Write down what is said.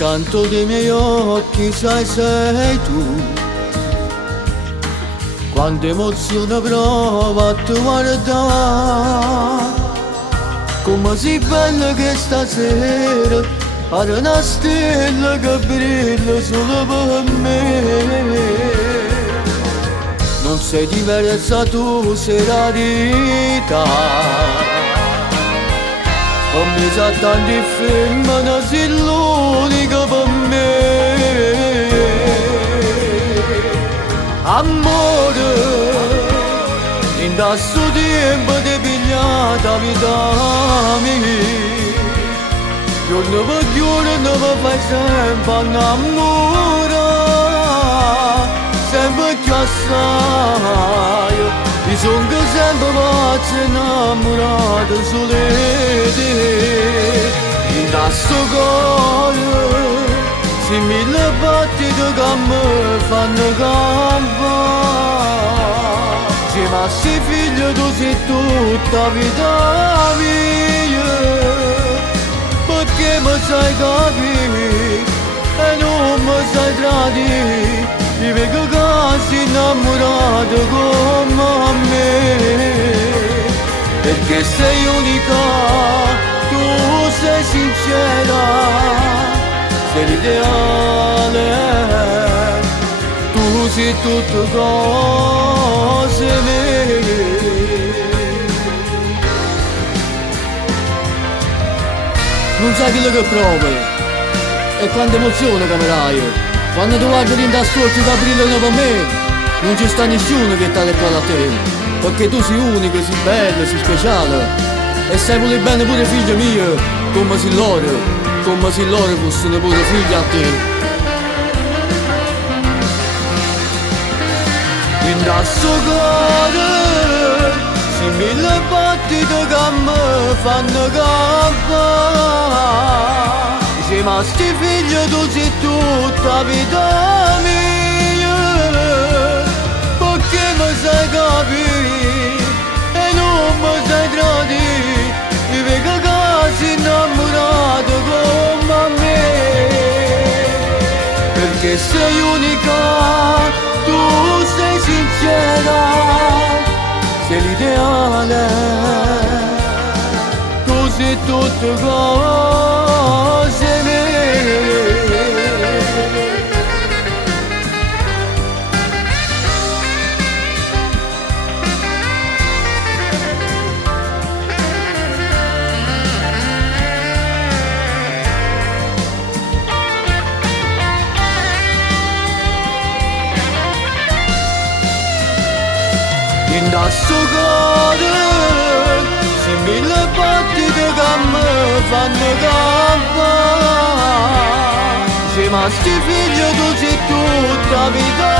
canto dei miei occhi, sai, sei tu. Quanta emozione prova a te guardare, come sei bella che stasera pare una stella che brilla solo per me. Non sei diversa, tu sei rarità. Per me sa tanti femmine, sei l'unica per me. Amore, in questo tempo ti pigliata vita mia. Giorno per giorno mi fai sempre innamorare, sempre più assai. Mi sono sempre pazzo innamorato solo di te. In questo cuore, se mille battiti che mi fanno campare. Se ma sei figlio tu sei tutta vita mia, perché mi sai capire e non mi sai tradire. Mi vedo che sei innamorato come me, perché sei unica, tu sei sincera, sei l'ideale, tu sei tutte cose mie. Non sai quello che provi e quanta emozione che mi dai. Quando tu guardi in da storti che brillano per me, non ci sta nessuno che sta qua a te, perché tu sei unico, sei bello, sei speciale e sai pure bene pure figlia mia, come se loro fossero pure figli a te. In questo cuore se mille battiti che mi fanno campare. Se ma sti figlio tu sei tutta vita mia, perché mi sai capire e non mi sai tradire. Mi vedo che sei innamorato come me, perché sei unica, tu sei sincera, sei l'ideale, tu sei tutte cose mie. In questo cuore se mille battiti che mi fanno campare. Se ma sti figlio tu sei tutta vita